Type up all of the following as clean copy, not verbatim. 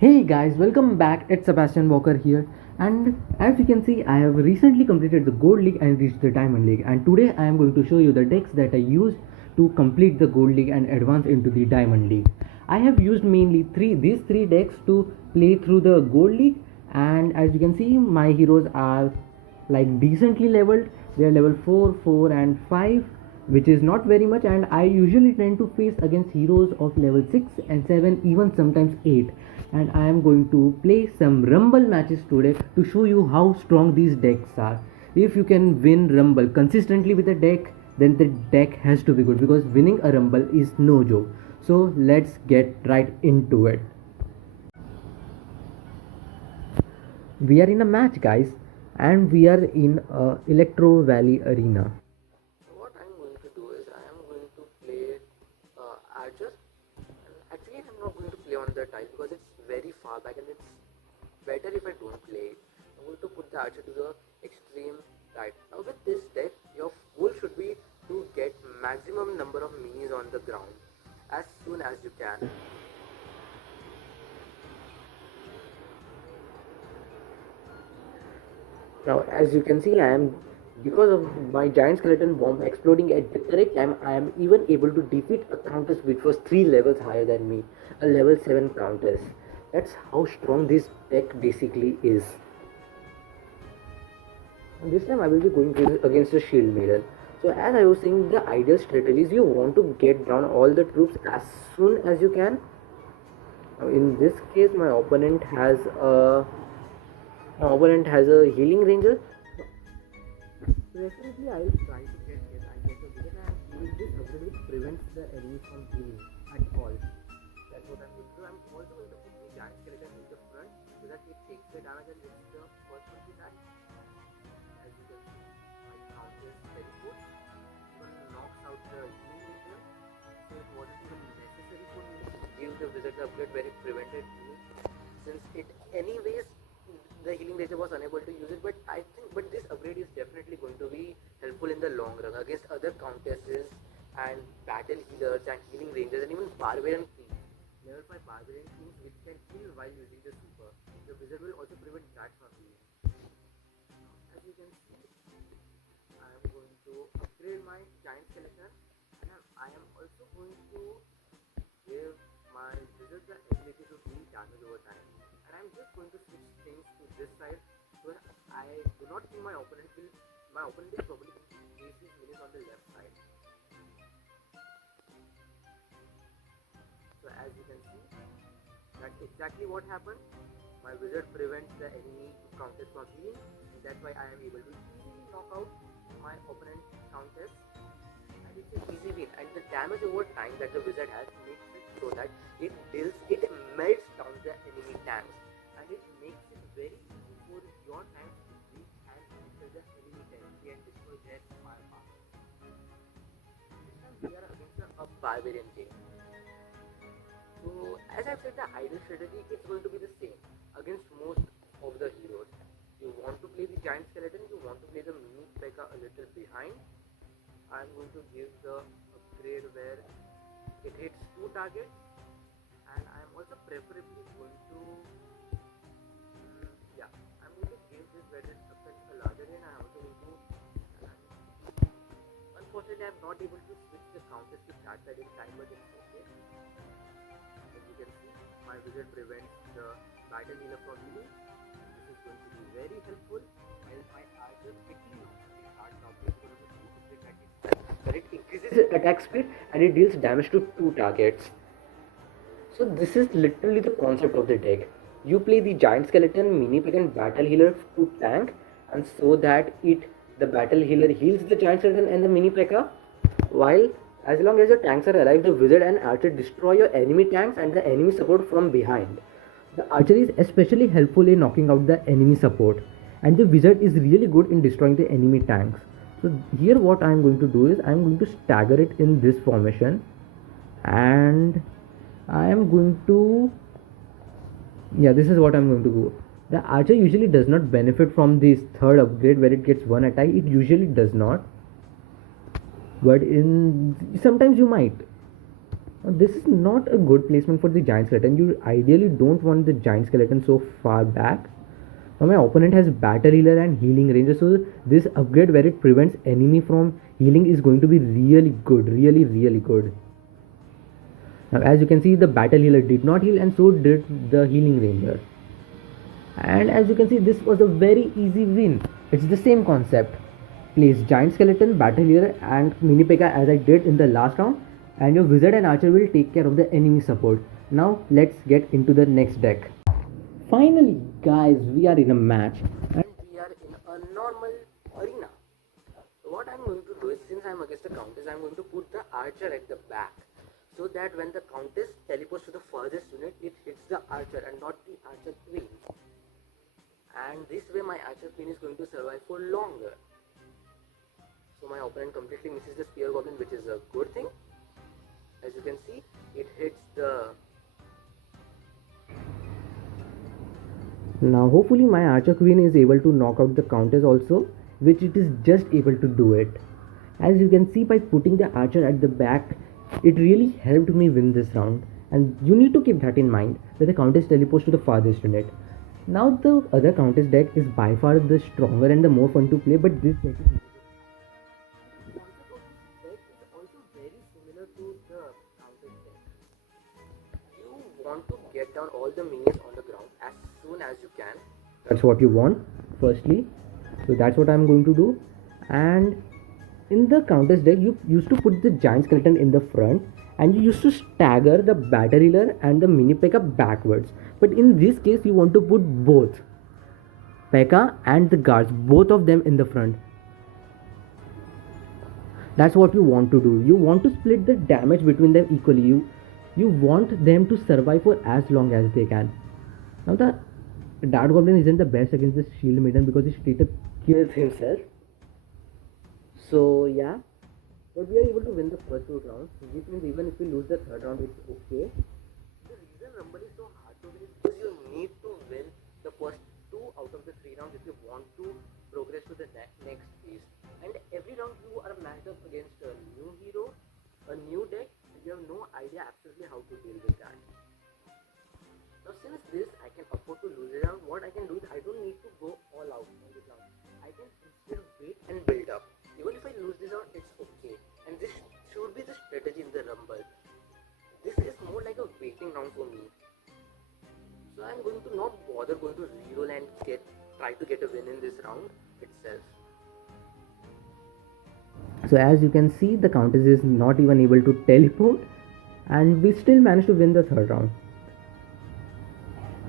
Hey guys, welcome back. It's Sebastian Walker here, and as you can see, I have recently completed the Gold League and reached the Diamond League. And today, I am going to show you the decks that I used to complete the Gold League and advance into the Diamond League. I have used mainly these three decks to play through the Gold League, and as you can see, my heroes are like decently leveled. They are level 4, 4, and 5, which is not very much, and I usually tend to face against heroes of level 6 and 7, even sometimes 8. And I am going to play some rumble matches today to show you how strong these decks are. If you can win rumble consistently with a deck, then the deck has to be good, because winning a rumble is no joke. So let's get right into it. We are in a match, guys, and we are in Electro Valley Arena. So what I'm going to do is I am going to play Archer. Actually, I'm not going to play on the tile because it's very far back and it's better if I don't play it. I'm going to put the Archer to the extreme right. Now with this deck, your goal should be to get maximum number of minis on the ground as soon as you can. Now, as you can see, I am, because of my giant skeleton bomb exploding at the correct time, I am even able to defeat a countess which was 3 levels higher than me, a level 7 countess. That's how strong this deck basically is. And this time I will be going against the shield maiden. So as I was saying, the ideal strategy is you want to get down all the troops as soon as you can. Now in this case, my opponent has a healing ranger. So definitely I will try to get it. I get a vision, and with this ability prevents the enemy from healing at all. That's what I'm going to do. I'm also going to put the giant skeleton in the front so that it takes the damage and it's the first one to die. As you can see, my counter teleports, even knocks out the healing ranger. So it wasn't even necessary for me to give the wizard upgrade where it prevented healing, since it anyways the healing ranger was unable to use it. But I think this upgrade is definitely going to be helpful in the long run against other countesses and battle healers and healing rangers and even barbarian kings, level 5 barbarian kings which can heal while using the super. The wizard will also prevent that from healing. As you can see, I am going to upgrade my giant skeleton, and I am also going to give my wizard the ability to deal damage over time. And I'm just going to switch things to this side, so I do not think my opponent is probably going to place his minis on the left side. So as you can see, that's exactly what happened. My wizard prevents the enemy countess from healing, and that's why I am able to easily knock out my opponent's countess. And it's an easy win. And the damage over time that the wizard has makes it so that it melts down the enemy tanks, and it makes it very easy for your tanks to reach and enter the enemy territory and destroy their firepower. This time we are against a barbarian king. So as I've said, the ideal strategy is going to be the same against most of the heroes. You want to play the giant skeleton, you want to play the mini P.E.K.K.A a little behind. I'm going to give the upgrade where it hits 2 targets, and I'm also preferably going to I'm going to give this where it affects a larger area. I'm also going to unfortunately I'm not able to switch the counters to that side in time, but it's okay. As you can see, my wizard prevents the battle healer from healing. This is going to be very helpful, while my archer quickly knocks the card down because of the 2 upgrade that it does. But it increases attack speed and it deals damage to 2 targets. So this is literally the concept of the deck. You play the giant skeleton, mini P.E.K.K.A and battle healer to tank, and so that the battle healer heals the giant skeleton and the mini P.E.K.K.A, while as long as your tanks are alive, the wizard and archer destroy your enemy tanks and the enemy support from behind. The archer is especially helpful in knocking out the enemy support, and the wizard is really good in destroying the enemy tanks. So here what I am going to do is I am going to stagger it in this formation, and I am going to, this is what I'm going to do. The archer usually does not benefit from this third upgrade where it gets 1 attack. It usually does not, but sometimes you might. This is not a good placement for the giant skeleton. You ideally don't want the giant skeleton so far back. Now my opponent has battle healer and healing ranger, so this upgrade where it prevents enemy from healing is going to be really good, really good. Now as you can see, the battle healer did not heal and so did the healing ranger. And as you can see, this was a very easy win. It's the same concept. Place giant skeleton, battle healer and mini P.E.K.K.A as I did in the last round, and your wizard and archer will take care of the enemy support. Now let's get into the next deck. Finally guys, we are in a match and we are in a normal arena. So what I'm going to do is, since I'm against the countess, I'm going to put the archer at the back, so that when the countess teleports to the furthest unit, it hits the archer and not the archer queen. And this way my archer queen is going to survive for longer. So my opponent completely misses the spear goblin, which is a good thing. As you can see, it hits the... Now hopefully my archer queen is able to knock out the countess also, which it is just able to do it. As you can see, by putting the archer at the back, it really helped me win this round. And you need to keep that in mind, that the countess teleports to the farthest unit. Now the other countess deck is by far the stronger and the more fun to play, but this deck is also very similar to the countess deck. You want to get down all the minions on the ground as soon as you can. That's what you want, firstly. So that's what I'm going to do. And in the countess deck, you used to put the giant skeleton in the front and you used to stagger the battle healer and the mini P.E.K.K.A backwards. But in this case, you want to put both P.E.K.K.A and the guards, both of them in the front. That's what you want to do. You want to split the damage between them equally. You want them to survive for as long as they can. Now the Dart Goblin isn't the best against the Shield Maiden because he straight up kills himself. So yeah, but we are able to win the first 2 rounds, which means even if we lose the third round, it's okay. The reason Rumble is so hard to win is because you need to win the first 2 out of the 3 rounds if you want to progress to the next phase. And every round you are matched up against a new hero, a new deck, and you have no idea absolutely how to deal with that. Now since this I can afford to lose it round, what I can do is I don't need to go all out on this round. I can instead wait and build up. Even if I lose this round, it's okay. And this should be the strategy in the Rumble. This is more like a waiting round for me. So I'm going to not bother going to reroll and try to get a win in this round itself. So as you can see, the countess is not even able to teleport and we still managed to win the third round.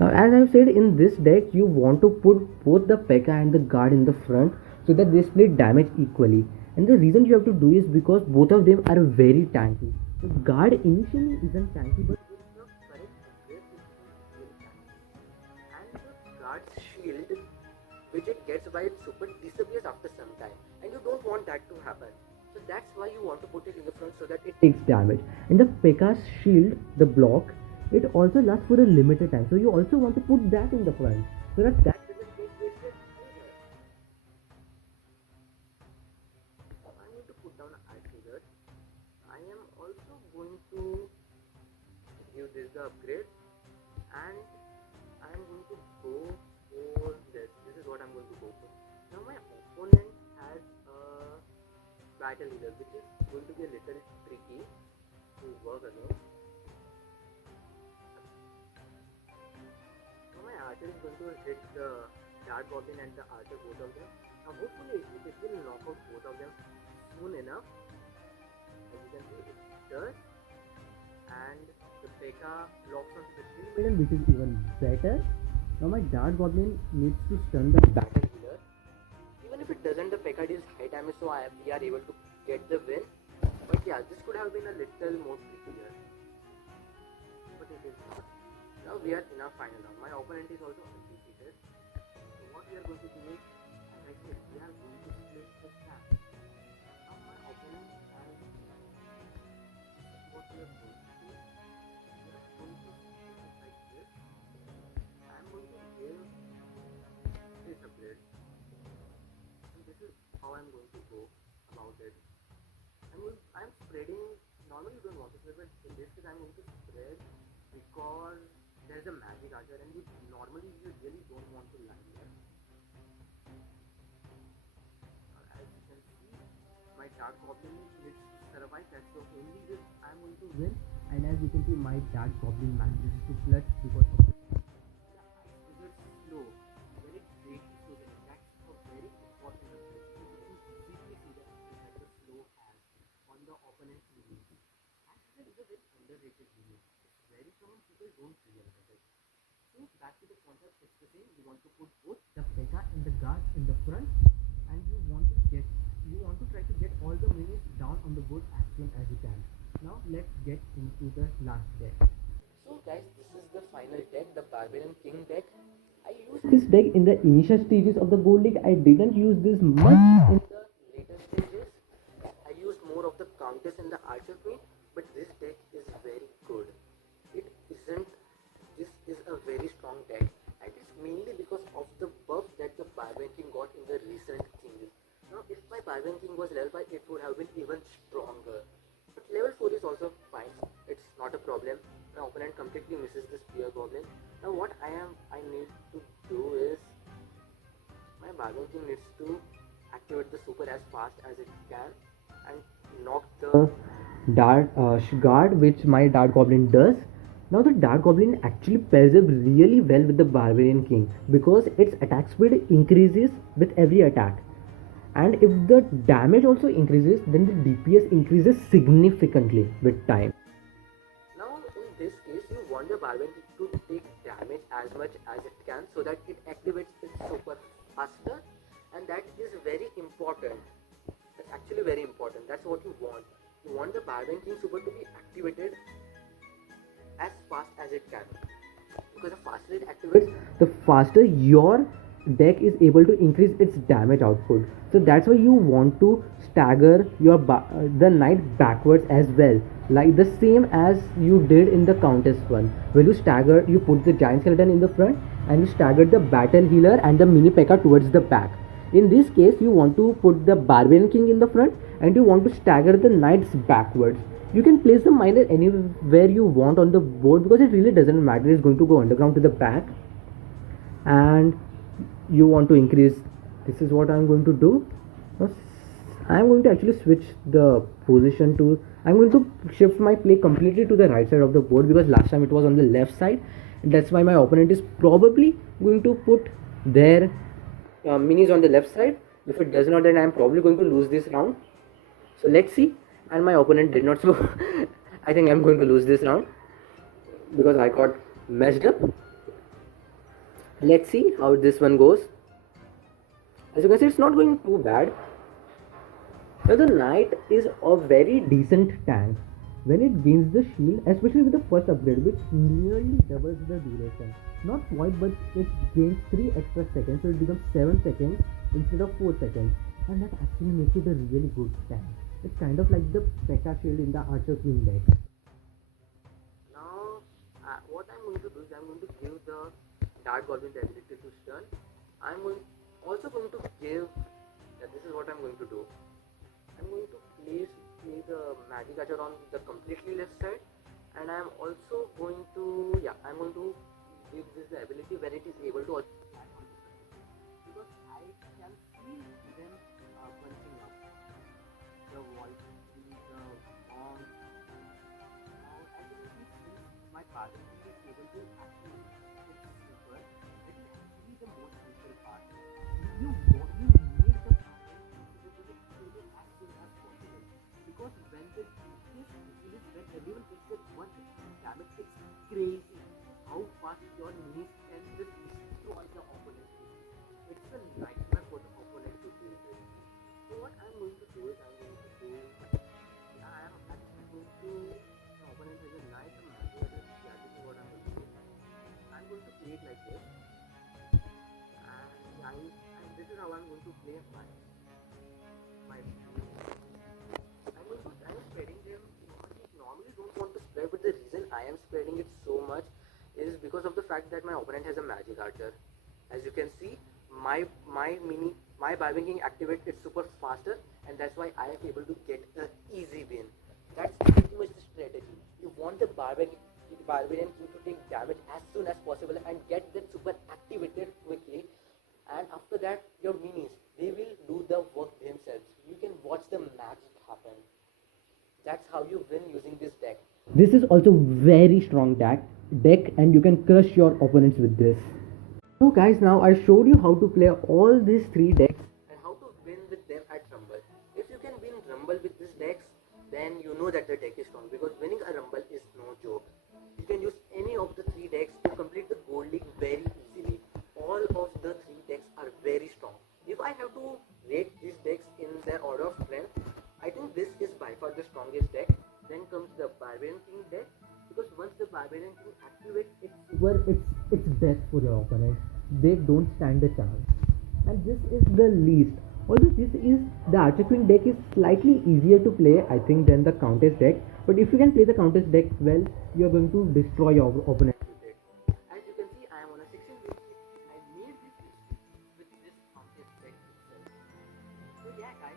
Now as I've said, in this deck you want to put both the P.E.K.K.A and the guard in the front so that they split damage equally. And the reason you have to do is because both of them are very tanky. The guard initially isn't tanky, but with the correct upgrade it becomes really tanky. And the guard's shield, which it gets by its super, disappears after some time. And you don't want that to happen. So that's why you want to put it in the front so that it takes damage. And the P.E.K.K.A's shield, the block, it also lasts for a limited time. So you also want to put that in the front so that doesn't get wasted either. I'm going to put down an ice wizard. I am also going to give this the upgrade and I'm going to go for this. This is what I'm going to go for. Now my opponent has a battle healer, which is going to be a little tricky to work against. Now my archer is going to hit the Dart Goblin and the archer, both of them. Now hopefully it will knock out both of them soon enough. As you can see, it does. And the P.E.K.K.A locks onto the Shield Maiden, which is even better. Now my Dart Goblin needs to stun the battle healer. Even if it doesn't, the P.E.K.K.A deals high damage, so we are able to get the win. But yeah, this could have been a little more trickier. But it is not. Now we are in our final round. My opponent is also undefeated. So what we are going to do is, as I said, we are going to split the cap. Now my opponent has what we are going to do. We are going to split it like this. I am going to give this upgrade. And this is how I am going to go about it. I'm spreading not normally you don't want to spread, but in this case I'm going to spread because there's a magic archer and you normally you really don't want to lie there. As you can see, my dark goblin needs to survive. That's the only way I'm going to win. And as you can see, my dark goblin manages to clutch because of the ice wizard slow, very greatly slow. That's a very important aspect. You can easily see that it has a slow hand on the opponent's minions. Ice wizard is a very underrated minion. It's very common, people don't realize it. So back to the concept, it's the same. You want to put both the P.E.K.K.A and the guard in the front, and you want to try to get all the minions down on the board as soon as you can. Now let's get into the last deck. So guys, this is the final deck, the Barbarian King deck. I used this deck in the initial stages of the Gold League. I didn't use this much in the later stages. I used more of the Countess and the Archer Queen, but this deck is very good. It isn't. This is a very strong deck, and it's mainly because of the buff that the Barbarian King got in the recent Kings. Now, if my Barbarian King was level 5, it would have been even stronger. But level 4 is also fine. It's not a problem. My opponent completely misses this Spear Goblin. Now, what I need to do is my Barbarian King needs to activate the super as fast as it can and knock the Dark Guard, which my Dark Goblin does. Now the Dark Goblin actually pairs up really well with the Barbarian King because its attack speed increases with every attack. And if the damage also increases, then the DPS increases significantly with time. Now in this case, you want the Barbarian to take damage as much as it can so that it activates its super faster, and that is very important. That's actually very important. That's what you want. You want the Barbarian King super to be activated as fast as it can, because the faster it activates, the faster your deck is able to increase its damage output. So that's why you want to stagger your the knight backwards as well, like the same as you did in the Countess one, where you put the giant skeleton in the front and you stagger the battle healer and the mini P.E.K.K.A towards the back. In this case, you want to put the Barbarian King in the front and you want to stagger the knights backwards. You can place the miner anywhere you want on the board because it really doesn't matter. It's going to go underground to the back, and you want to increase. This is what I'm going to do. I'm going to actually switch the position to. I'm going to shift my play completely to the right side of the board because last time it was on the left side. That's why my opponent is probably going to put their minis on the left side. If it does not, then I'm probably going to lose this round. So let's see. And my opponent did not, so I think I'm going to lose this round because I got messed up. Let's see how this one goes. As you can see, it's not going too bad. Now the knight is a very decent tank. When it gains the shield, especially with the first upgrade, which nearly doubles the duration. Not quite, but it gains 3 extra seconds, so it becomes 7 seconds instead of 4 seconds. And that actually makes it a really good tank. It's kind of like the P.E.K.K.A shield in the Archer Queen deck. Now, what I'm going to do is I'm going to give the Dark Goblin the ability to stun. I'm also going to give. This is what I'm going to do. I'm going to place the Magic Archer on the completely left side, and I'm also going to. I'm going to give this the ability where it is able to. Because I can see them punching up. The wall, the bomb. Now, as you can see, since my partner is able to activate its super, that is actually the most crucial part. You need the partner to be activated as soon as possible, because when the DPS is when everyone takes that one damage, it's crazy how fast your minis can just destroy the opponent. It's a nightmare for the opponent to deal with. So what I'm going to do is I'm actually going to, the opponent has a knight, a magic, this is what I'm going to do. I'm going to play it like this, and this is how I'm going to play my I'm spreading them. I normally don't want to spread, but the reason I am spreading it so much is because of the fact that my opponent has a magic archer. As you can see, my Barbarian King activates its super faster, and that's why I am able to get an easy win. That's pretty much the strategy. You want the barbarian king to take damage as soon as possible and get that super activated quickly, and after that your minis, they will do the work themselves. You can watch the magic happen. That's how you win using this deck. This is also very strong deck and you can crush your opponents with this. So guys, now I showed you how to play all these 3 decks. And how to win with them at Rumble. If you can win Rumble with these decks, then you know that the deck is strong, because winning a Rumble is no joke. You can use any of the 3 decks to complete the Gold League very easily. All of the 3 decks are very strong. If I have to rate these decks in their order of strength, I think this is by far the strongest deck. Then comes the Barbarian King deck, because once the Barbarian King activates, It's death for your opponent. They don't stand a chance. And this is the least. Although the Archer Queen deck is slightly easier to play, I think, than the Countess deck. But if you can play the Countess deck well, you are going to destroy your opponent. as you can see, I am on a 16 bit. I made this with this Countess deck itself. So yeah guys,